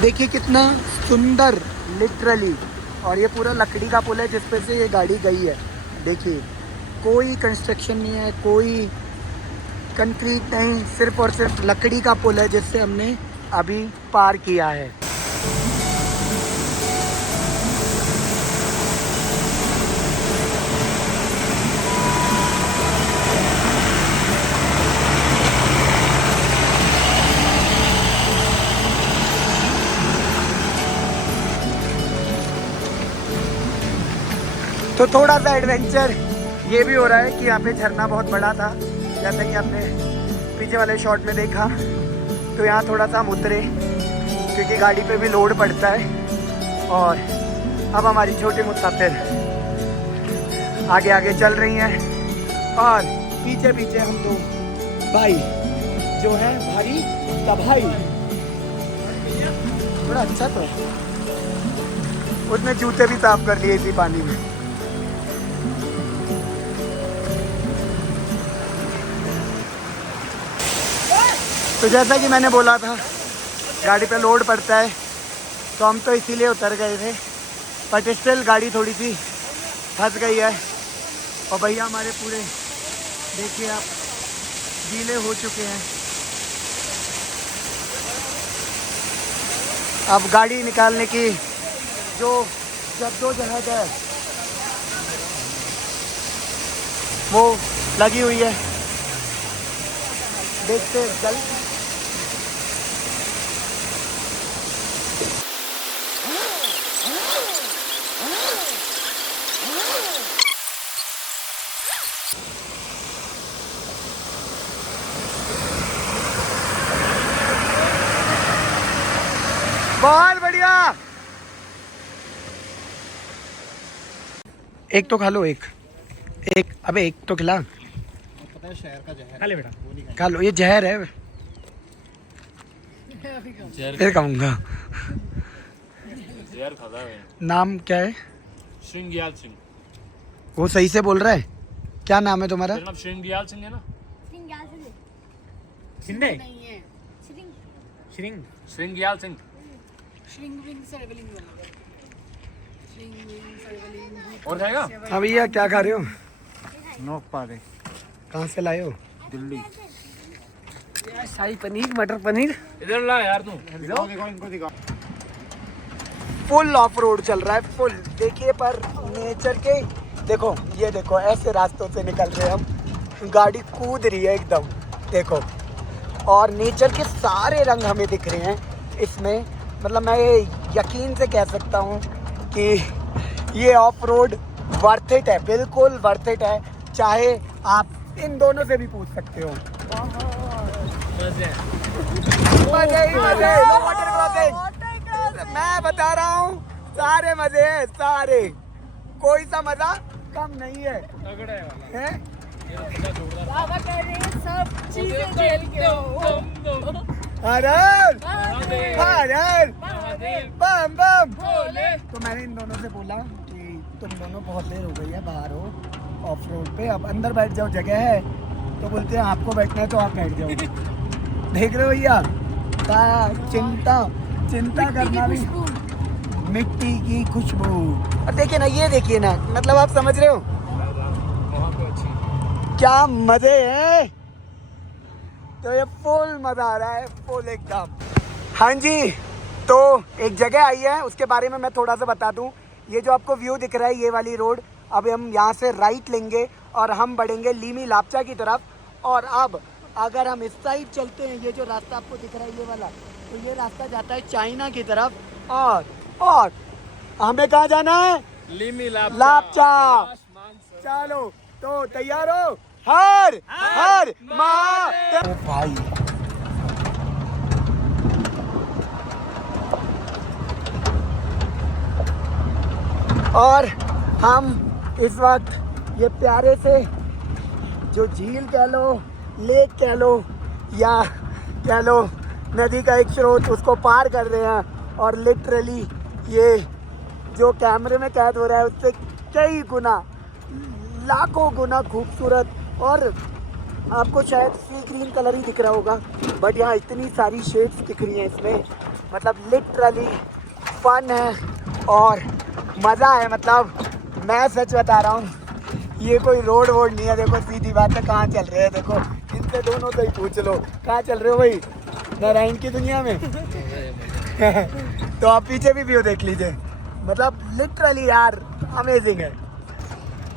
देखिए कितना सुंदर लिटरली, और ये पूरा लकड़ी का पुल है जिस पे से ये गाड़ी गई है। देखिए कोई कंस्ट्रक्शन नहीं है, कोई कंक्रीट नहीं, सिर्फ और सिर्फ लकड़ी का पुल है जिससे हमने अभी पार किया है। तो थोड़ा सा एडवेंचर ये भी हो रहा है कि यहाँ पे झरना बहुत बड़ा था, जैसे कि आपने पीछे वाले शॉट में देखा। तो यहाँ थोड़ा सा हम उतरे क्योंकि गाड़ी पे भी लोड पड़ता है। और अब हमारी छोटी मुसाफिर आगे आगे चल रही हैं, और पीछे पीछे हम दो भाई जो है भाई का भाई, बड़ा अच्छा था। उसने जूते भी साफ कर लिए इसी पानी में। तो जैसा कि मैंने बोला था, गाड़ी पे लोड पड़ता है, तो हम तो इसीलिए उतर गए थे, बट स्टिल गाड़ी थोड़ी सी फंस गई है। और भैया हमारे पूरे देखिए आप गीले हो चुके हैं। अब गाड़ी निकालने की जो जद्दोजहद है वो लगी हुई है, देखते जल्द। बहुत बढ़िया। एक तो खा लो, एक अबे एक तो खिला। पता है शहर का जहर। खा ले बेटा। खा लो, ये जहर है। फिर खाऊंगा। जहर खाता है। नाम क्या है? श्रृंगियाल सिंह। वो सही से बोल रहा है? क्या नाम है तुम्हारा? तेरा नाम श्रृंगियाल सिंह है ना? शिंदे नहीं है। श्रृंगियाल सिंह। श्रिंग विंग सर्वलिंग वाला। श्रिंग विंग सर्वलिंग। और खाएगा? हाँ भैया, क्या खा रहे हो? नोक पा दे। कहाँ से लाए हो? दिल्ली। शाही पनीर, मटर पनीर। इधर ला यार तू। इनको दिखा। फुल ऑफ रोड चल रहा है, फुल। देखिए पर नेचर के, देखो ये देखो, ऐसे रास्तों से निकल रहे हैं हम। गाड़ी कूद रही है एकदम, देखो। और नेचर के सारे रंग हमें दिख रहे हैं इसमें। मतलब मैं ये यकीन से कह सकता हूँ कि ये ऑफ रोड वर्थ इट है, बिल्कुल वर्थ इट है। चाहे आप इन दोनों से भी पूछ सकते हो। मजे ही मजे। लो वाटर क्रॉसिंग। मैं बता रहा हूँ, सारे मजे हैं, सारे। कोई सा मजा कम नहीं है। हैं? सब चीजें झेल के हो। हरर हरर बम बम। बोले। तो मैंने इन दोनों से बोला कि तुम दोनों बहुत देर हो गई है बाहर हो ऑफ रोड पे, अब अंदर बैठ जाओ, जगह है। तो बोलते हैं आपको बैठना है तो आप बैठ जाओ। देख रहे हो भैया, चिंता करना भी। मिट्टी की खुशबू। और देखिए ना, ये देखिए ना, मतलब आप समझ रहे हो क्या मजे हैं। तो ये फुल मजा आ रहा है, फुल एकदम। हाँ जी, तो एक जगह आई है, उसके बारे में मैं थोड़ा सा बता दूं। ये जो आपको व्यू दिख रहा है, ये वाली रोड, अब हम यहाँ से राइट लेंगे और हम बढ़ेंगे लीमी लापचा की तरफ। और अब अगर हम इस साइड चलते हैं, ये जो रास्ता आपको दिख रहा है ये वाला, तो ये रास्ता जाता है चाइना की तरफ। और हमें कहाँ जाना है? लिमी लापचा। चलो तो तैयार हो? हर महादेव। भाई और हम इस वक्त ये प्यारे से जो झील कह लो, लेक कह लो, या कह लो नदी का एक स्रोत, उसको पार कर रहे हैं। और लिटरली ये जो कैमरे में कैद हो रहा है उससे कई गुना, लाखों गुना खूबसूरत। और आपको शायद सी ग्रीन कलर ही दिख रहा होगा, बट यहाँ इतनी सारी शेड्स दिख रही हैं इसमें। मतलब लिटरली फन है और मज़ा है। मतलब मैं सच बता रहा हूँ, ये कोई रोड वोड नहीं है। देखो सीधी बात है, कहाँ चल रहे हैं देखो, इनसे दोनों से ही पूछ लो कहाँ चल रहे हो भाई, नारायण की दुनिया में। तो आप पीछे भी व्यू देख लीजिए, मतलब लिटरली यार अमेजिंग है।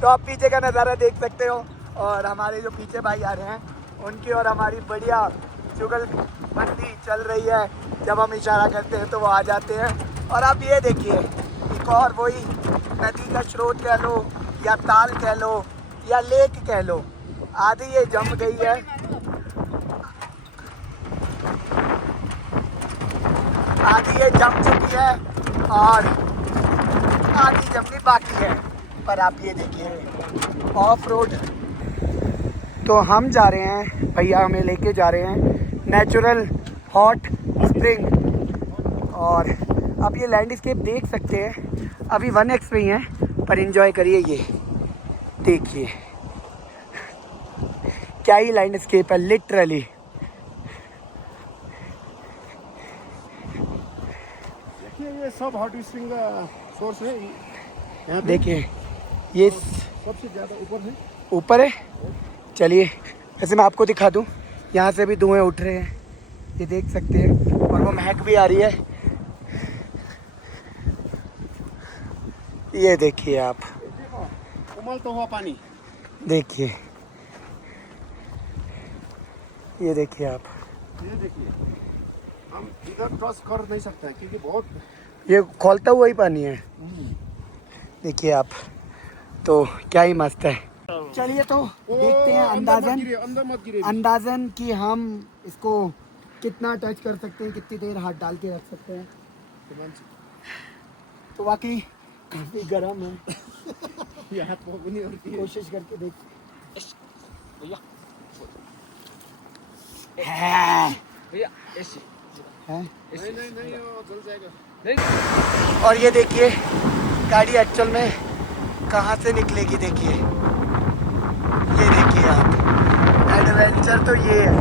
तो आप पीछे का नज़ारा देख सकते हो। और हमारे जो पीछे भाई आ रहे हैं, उनकी और हमारी बढ़िया जुगलबंदी चल रही है। जब हम इशारा करते हैं तो वो आ जाते हैं। और आप ये देखिए, एक और वही नदी का स्रोत कह लो, या ताल कह लो, या लेक कह लो, आधी ये जम गई है, आधी ये जम चुकी है और आधी जमनी बाकी है। पर आप ये देखिए ऑफ रोड। तो हम जा रहे हैं, भैया हमें लेके जा रहे हैं नेचुरल हॉट स्प्रिंग। और आप ये लैंडस्केप देख सकते हैं, अभी 1x में ही है, पर एंजॉय करिए। ये देखिए क्या ही लैंडस्केप है लिटरली। ये सब हॉट स्प्रिंग का सोर्स है यहाँ पे। देखिए ये सबसे ज़्यादा ऊपर है। चलिए वैसे मैं आपको दिखा दूं, यहाँ से भी धुएं उठ रहे हैं, ये देख सकते हैं। और वो महक भी आ रही है, ये देखिए आप, उमलता हुआ पानी। देखिए ये देखिए आप, ये देखिए, हम इधर क्रॉस कर नहीं सकते हैं क्योंकि बहुत ये खौलता हुआ ही पानी है। देखिए आप, तो क्या ही मस्त है। चलिए तो देखते हैं अंदर मत गिरे। अंदाजन कि हम इसको कितना टच कर सकते हैं, कितनी देर हाथ डाल के रख सकते हैं। तो वाकई काफ़ी गर्म है। ये हाथ पाँव भी नहीं होती है। कोशिश करके देख। भैया भैया ऐसे हैं? नहीं नहीं नहीं वो जल जाएगा। और ये देखिए गाड़ी एक्चुअल में कहाँ से निकलेगी, देखिए ये देखिए आप। एडवेंचर तो ये है,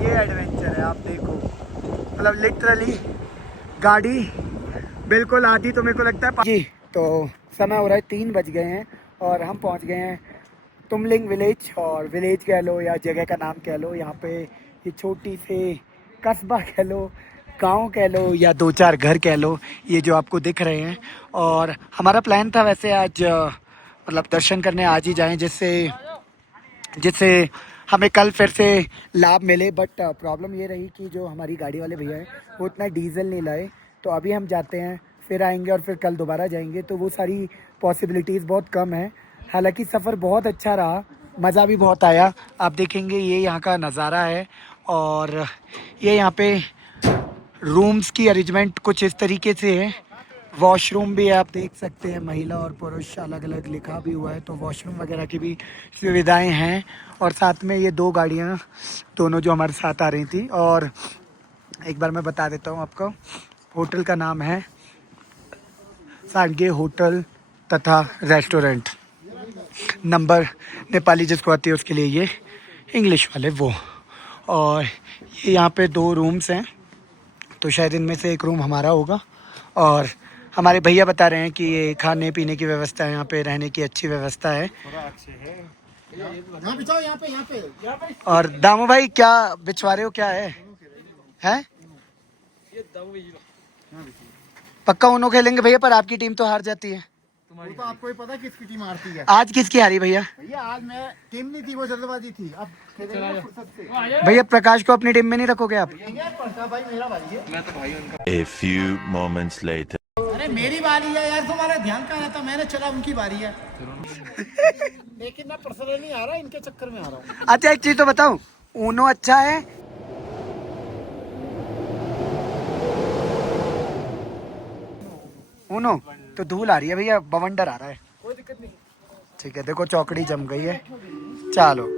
ये एडवेंचर है। आप देखो मतलब लिटरली गाड़ी बिल्कुल आधी तो मेरे को लगता है जी। तो समय हो रहा है 3 बज गए हैं और हम पहुंच गए हैं तुमलिंग विलेज, और विलेज कह लो या जगह का नाम कह लो। यहाँ पे ये छोटी सी कस्बा कह लो, गांव कह लो या 2-4 घर कह लो, ये जो आपको दिख रहे हैं। और हमारा प्लान था वैसे आज मतलब दर्शन करने आज ही जाएं, जिससे हमें कल फिर से लाभ मिले। बट प्रॉब्लम ये रही कि जो हमारी गाड़ी वाले भैया हैं वो इतना डीजल नहीं लाए। तो अभी हम जाते हैं, फिर आएंगे और फिर कल दोबारा जाएंगे, तो वो सारी पॉसिबिलिटीज़ बहुत कम है। हालांकि सफ़र बहुत अच्छा रहा, मज़ा भी बहुत आया। आप देखेंगे ये यहाँ का नज़ारा है, और ये यहाँ पे रूम्स की अरेंजमेंट कुछ इस तरीके से है। वॉशरूम भी आप देख सकते हैं, महिला और पुरुष अलग अलग लिखा भी हुआ है, तो वॉशरूम वगैरह की भी सुविधाएं हैं। और साथ में ये 2 गाड़ियाँ दोनों जो हमारे साथ आ रही थी। और एक बार मैं बता देता हूँ आपको, होटल का नाम है सांगे होटल तथा रेस्टोरेंट। नंबर नेपाली जिसको आती है उसके लिए ये, इंग्लिश वाले वो। और ये यहाँ पे 2 रूम्स हैं, तो शायद इनमें से एक रूम हमारा होगा। और हमारे भैया बता रहे हैं कि ये खाने पीने की व्यवस्था है, यहाँ पे रहने की अच्छी व्यवस्था है। यहाँ बिछाओ, यहाँ पे और दामू भाई क्या बिछवा रहे हो, क्या है हैं? पक्का उन्हों खेलेंगे भैया, पर आपकी टीम तो हार जाती है। वो तो आपको ही पता किसकी टीम हारती है। आज किसकी हारी भैया? भैया आज मैं टीम नहीं थी, वो जल्दबाजी थी। अब खेलेंगे फुर्सत से। भैया प्रकाश को अपनी टीम में नहीं रखोगे आप? पड़ता भाई, मेरा भाई है। A few moments later. अरे मेरी बारी है यार, तुम्हारा ध्यान कहाँ रहता? मैंने चला, उनकी बारी है। लेकिन मैं पर्सनली नहीं आ रहा, इनके चक्कर में आ रहा हूँ। अच्छा एक चीज तो बताऊं, ऊनो अच्छा है? ऊनो तो धूल आ रही है भैया, बवंडर आ रहा है। कोई दिक्कत नहीं। ठीक है, देखो चौकड़ी जम गई है। चलो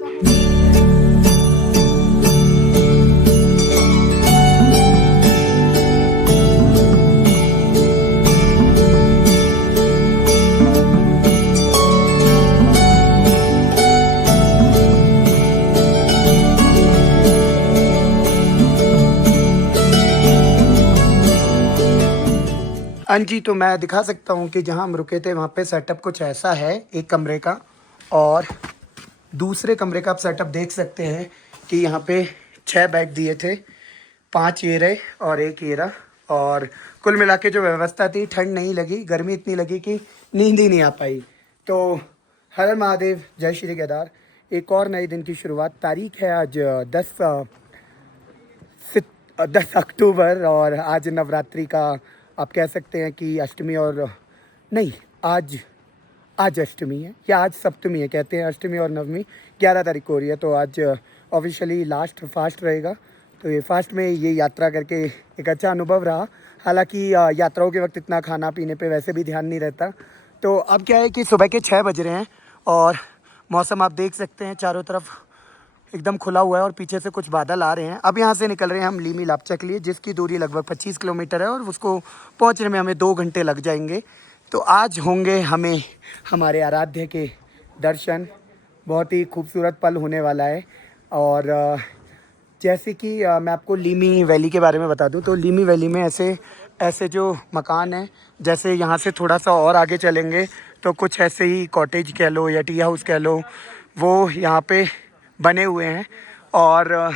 हाँ जी, तो मैं दिखा सकता हूँ कि जहाँ हम रुके थे वहाँ पे सेटअप कुछ ऐसा है, एक कमरे का। और दूसरे कमरे का आप सेटअप देख सकते हैं कि यहाँ पे 6 बेड दिए थे, 5 ये रहे और 1 ये रहा। और कुल मिला के जो व्यवस्था थी, ठंड नहीं लगी, गर्मी इतनी लगी कि नींद ही नहीं आ पाई। तो हर हर महादेव, जय श्री केदार। एक और नए दिन की शुरुआत। तारीख है आज 10 अक्टूबर, और आज नवरात्रि का आप कह सकते हैं कि अष्टमी, और नहीं आज अष्टमी है या आज सप्तमी है, कहते हैं अष्टमी और नवमी 11 तारीख को हो रही है। तो आज ऑफिशियली लास्ट फास्ट रहेगा। तो ये फास्ट में ये यात्रा करके एक अच्छा अनुभव रहा। हालांकि यात्राओं के वक्त इतना खाना पीने पे वैसे भी ध्यान नहीं रहता। तो अब क्या है कि सुबह के 6 बज रहे हैं और मौसम आप देख सकते हैं चारों तरफ एकदम खुला हुआ है और पीछे से कुछ बादल आ रहे हैं। अब यहाँ से निकल रहे हैं हम लीमी लापचा के लिए, जिसकी दूरी लगभग 25 किलोमीटर है और उसको पहुँचने में हमें 2 घंटे लग जाएंगे। तो आज होंगे हमें हमारे आराध्य के दर्शन। बहुत ही खूबसूरत पल होने वाला है। और जैसे कि मैं आपको लीमी वैली के बारे में बता दूं, तो लीमी वैली में ऐसे जो मकान हैं, जैसे यहाँ से थोड़ा सा और आगे चलेंगे तो कुछ ऐसे ही कॉटेज कह लो या टी हाउस कह लो, वो यहाँ पे बने हुए हैं। और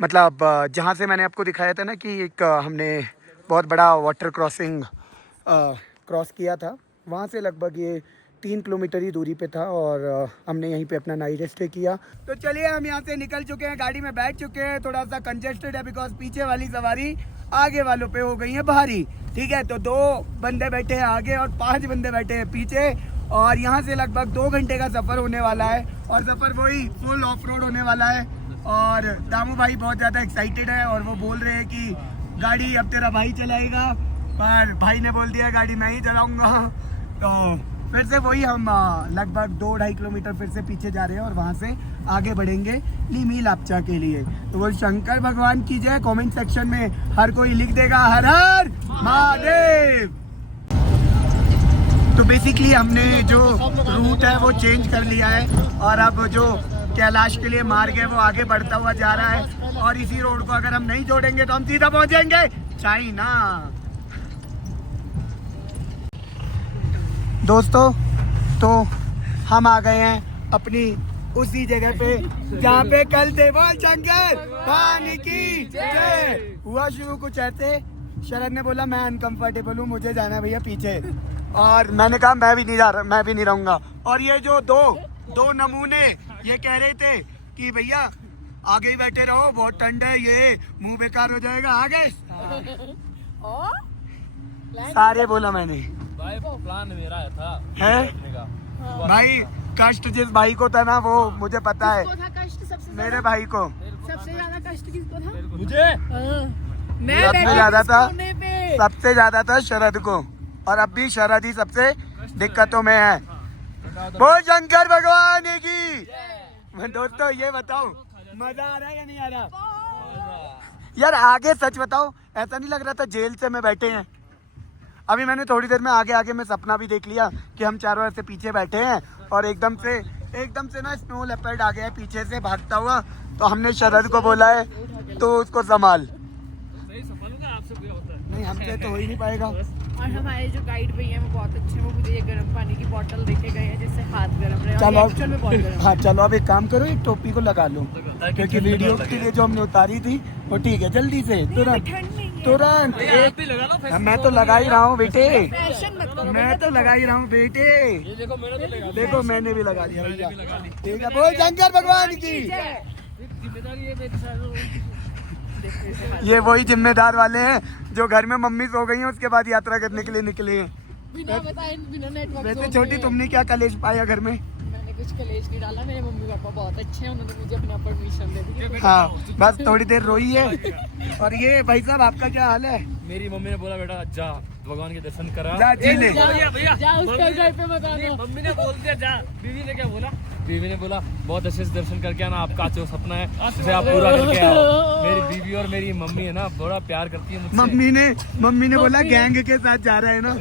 मतलब जहाँ से मैंने आपको दिखाया था ना कि एक हमने बहुत बड़ा वाटर क्रॉसिंग क्रॉस किया था, वहाँ से लगभग ये 3 किलोमीटर ही दूरी पे था और हमने यहीं पे अपना नाइट स्टे किया। तो चलिए हम यहाँ से निकल चुके हैं, गाड़ी में बैठ चुके हैं। थोड़ा सा कंजेस्टेड है बिकॉज पीछे वाली सवारी आगे वालों पे हो गई है भारी। ठीक है, तो 2 बंदे बैठे हैं आगे और 5 बंदे बैठे हैं पीछे। और यहाँ से लगभग 2 घंटे का सफ़र होने वाला है और सफ़र वही फुल ऑफ रोड होने वाला है। और दामू भाई बहुत ज़्यादा एक्साइटेड है और वो बोल रहे हैं कि गाड़ी अब तेरा भाई चलाएगा पर भाई ने बोल दिया गाड़ी मैं ही चलाऊंगा, तो फिर से वही हम लगभग 2-2.5 किलोमीटर फिर से पीछे जा रहे हैं और वहाँ से आगे बढ़ेंगे लिमी लापचा के लिए। तो वो शंकर भगवान की जय। कमेंट सेक्शन में हर कोई लिख देगा हर हर महादेव। तो बेसिकली हमने जो रूट है वो चेंज कर लिया है और अब जो कैलाश के लिए मार्ग है वो आगे बढ़ता हुआ जा रहा है और इसी रोड को अगर हम नहीं जोड़ेंगे तो हम सीधा पहुंचेंगे चाइना। दोस्तों तो हम आ गए हैं अपनी उसी जगह पे जहाँ पे कल थे। बोल शंकर भगवान की जय। हुआ शुरू कुछ ऐसे, शरद ने बोला मैं अनकंफर्टेबल हूँ, मुझे जाना है भैया पीछे, और मैंने कहा मैं भी नहीं जा रहा, मैं भी नहीं रहूंगा। और ये जो दो नमूने ये कह रहे थे कि भैया आगे ही बैठे रहो, बहुत ठंड है, ये मुंह बेकार हो जाएगा आगे। सारे बोला मैंने भाई प्लान मेरा था है भाई। कष्ट जिस भाई को था ना वो मुझे पता है, कष्ट सबसे मेरे भाई को सबसे ज्यादा कष्ट किसको था? मुझे। मैं सबसे ज्यादा था, सोने पे। सबसे ज्यादा था शरद को, और अब भी शरद ही सबसे दिक्कतों में है। बोल शंकर भगवान की। दोस्तों ये बताओ मजा आ रहा है या नहीं आ रहा? यार आगे सच बताओ, ऐसा नहीं लग रहा था जेल से में बैठे हैं? अभी मैंने थोड़ी देर में आगे में सपना भी देख लिया कि हम चारों ऐसे पीछे बैठे हैं और एकदम से ना स्नो लेपर्ड आ गया है पीछे से भागता हुआ। तो हमने शरद को बोला है तो उसको संभाल। नहीं हमसे तो हो ही नहीं पाएगा। और हमारे जो गाइड भैया हैं वो बहुत अच्छे हैं, वो मुझे ये गर्म पानी की बोतल देके गए हैं जिससे हाथ गर्म रहे। चलो और एक्चुअल में बहुत गर्म। हाँ चलो अब एक काम करो, एक टोपी को लगा लो क्योंकि वीडियो के लिए जो हमने उतारी थी वो ठीक है। जल्दी से तुरंत एक मैं तो लगा ही रहा हूँ बेटे, मैं तो लगा ही रहा हूँ बेटे। देखो मैंने भी लगा दिया भैया, ठीक है। बोल शंकर भगवान की। ये वही जिम्मेदार वाले हैं जो घर में मम्मी सो गई हैं उसके बाद यात्रा करने के लिए निकले हैं। बिना बताए बिना नेटवर्क। वैसे छोटी तुमने क्या कलेश पाया घर में? मैंने कुछ कलेश नहीं डाला, मेरे मम्मी पापा बहुत अच्छे हैं, उन्होंने मुझे अपना परमिशन दे दी। हाँ बस थोड़ी देर रोई है। और ये भाई साहब आपका क्या हाल है? मेरी मम्मी ने बोला बेटा जा भगवान के दर्शन करा, जा जी ले। जा उसके घर पे बता दो। मम्मी ने बोल दिया जा। बीवी ने क्या बोला? बीवी ने बोला बहुत अच्छे से दर्शन करके आना, आपका जो सपना है उसे आप पूरा करके आओ। मेरी बीवी और मेरी मम्मी है ना बड़ा प्यार करती है मुझसे। मम्मी ने बोला गैंग के साथ जा रहा है ना।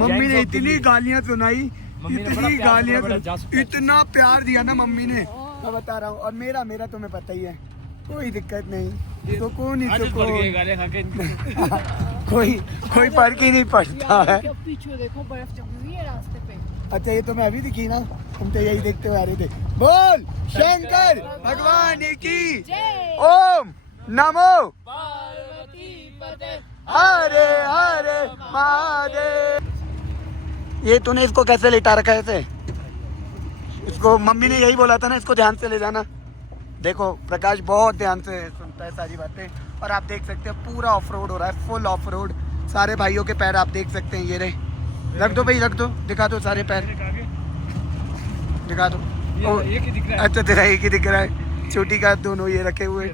मम्मी ने इतनी गालियाँ सुनाई, इतनी गालियाँ, इतना प्यार दिया ना मम्मी ने, मैं बता रहा हूँ। और मेरा तुम्हें पता ही है, कोई दिक्कत नहीं, तो कौन ही तो कोई फर्क ही नहीं पड़ता है। पीछे देखो बर्फ जमी हुई है रास्ते पे। अच्छा ये तो मैं अभी दिखी ना, हम तो यही देखते हुए आ रहे थे। बोल शंकर भगवान की ओम नमो हरे हरे महादेव। ये तूने इसको कैसे लिटा रखा है ऐसे? इसको मम्मी ने यही बोला था ना, इसको ध्यान से ले जाना। देखो प्रकाश बहुत ध्यान से सुनता है सारी बातें। और आप देख सकते हैं पूरा ऑफ रोड हो रहा है, फुल ऑफ रोड। सारे भाइयों के पैर आप देख सकते हैं, ये रहे। रख दो भाई, रख दो, दिखा दो सारे पैर, दिखा दो। एक ही दिख रहा है। अच्छा तेरा एक ही दिख रहा है, छोटी का दोनों ये रखे हुए।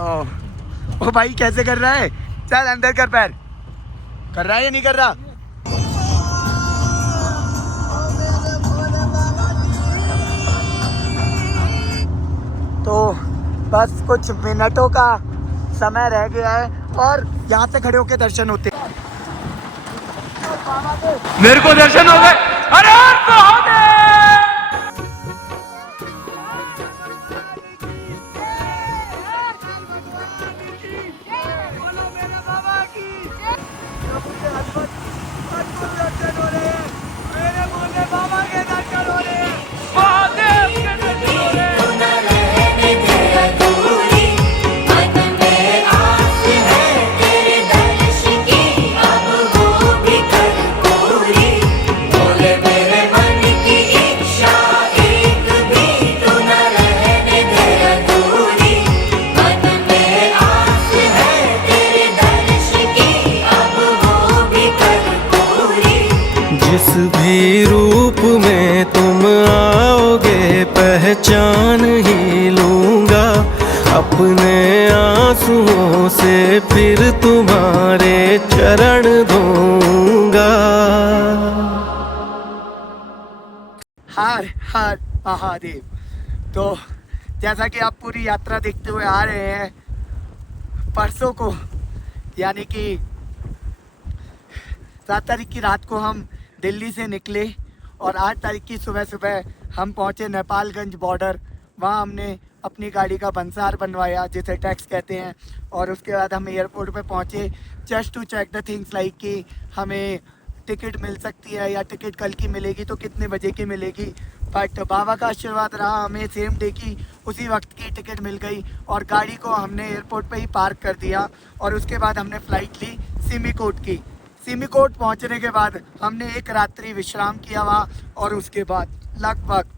ओ भाई कैसे कर रहा है? चल अंदर कर, पैर कर रहा है या नहीं कर रहा? तो बस कुछ मिनटों का समय रह गया है और यहाँ से खड़े होके दर्शन होते हैं। मेरे को दर्शन हो गए। अरे बोले मेरे मन अपने आंसुओं से फिर तुम्हारे चरण धोऊंगा। हर हर महादेव। तो जैसा कि आप पूरी यात्रा देखते हुए आ रहे हैं, परसों को यानी कि 7 तारीख की रात को हम दिल्ली से निकले और 8 तारीख की सुबह सुबह हम पहुंचे नेपालगंज बॉर्डर। वहां हमने अपनी गाड़ी का बंसार बनवाया, जिसे टैक्स कहते हैं, और उसके बाद हम एयरपोर्ट पे पहुंचे just to check the things like कि हमें टिकट मिल सकती है या टिकट कल की मिलेगी तो कितने बजे की मिलेगी। बट बाबा का आशीर्वाद रहा, हमें सेम डे की उसी वक्त की टिकट मिल गई और गाड़ी को हमने एयरपोर्ट पे ही पार्क कर दिया। और उसके बाद हमने फ़्लाइट ली सिमिकोट की। सिमिकोट पहुंचने के बाद हमने एक रात्रि विश्राम किया वहाँ, और उसके बाद लगभग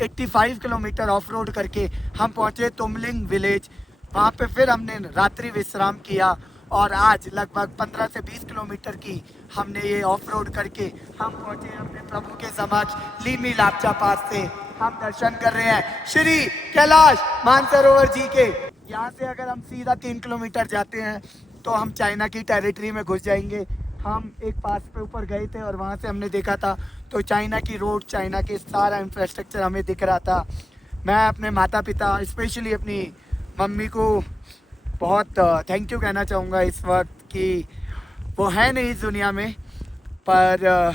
85 किलोमीटर ऑफ रोड करके हम पहुँचे तुमलिंग विलेज। वहाँ पे फिर हमने रात्रि विश्राम किया और आज लगभग 15 से 20 किलोमीटर की हमने ये ऑफ रोड करके हम पहुंचे अपने प्रभु के समक्ष लीमी लापचा पास से। हम दर्शन कर रहे हैं श्री कैलाश मानसरोवर जी के। यहाँ से अगर हम सीधा 3 किलोमीटर जाते हैं तो हम चाइना की टेरिटरी में घुस जाएंगे। हम एक पास पे ऊपर गए थे और वहाँ से हमने देखा था तो चाइना की रोड, चाइना के सारा इंफ्रास्ट्रक्चर हमें दिख रहा था। मैं अपने माता पिता, स्पेशली अपनी मम्मी को बहुत थैंक यू कहना चाहूँगा इस वक्त कि वो है नहीं इस दुनिया में, पर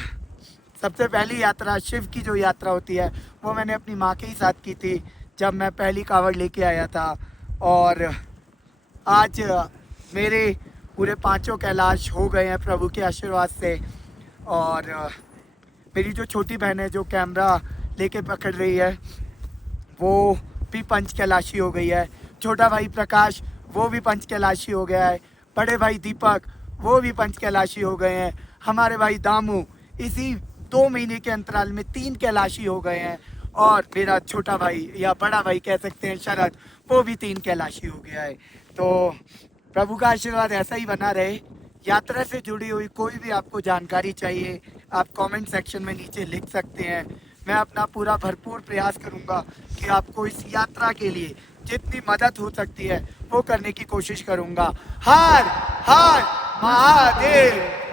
सबसे पहली यात्रा शिव की जो यात्रा होती है वो मैंने अपनी माँ के ही साथ की थी जब मैं पहली कावड़ लेके आया था। और आज मेरे पूरे 5 कैलाश हो गए हैं प्रभु के आशीर्वाद से। और मेरी जो छोटी बहन है जो कैमरा लेके पकड़ रही है वो भी 5 कैलाशी हो गई है। छोटा भाई प्रकाश वो भी 5 कैलाशी हो गया है। बड़े भाई दीपक वो भी 5 कैलाशी हो गए हैं। हमारे भाई दामू इसी 2 महीने के अंतराल में 3 कैलाशी हो गए हैं। और मेरा छोटा भाई या बड़ा भाई कह सकते हैं शरद, वो भी 3 कैलाशी हो गया है। तो प्रभु का आशीर्वाद ऐसा ही बना रहे। यात्रा से जुड़ी हुई कोई भी आपको जानकारी चाहिए आप कमेंट सेक्शन में नीचे लिख सकते हैं। मैं अपना पूरा भरपूर प्रयास करूंगा कि आपको इस यात्रा के लिए जितनी मदद हो सकती है वो करने की कोशिश करूंगा। हर हर महादेव।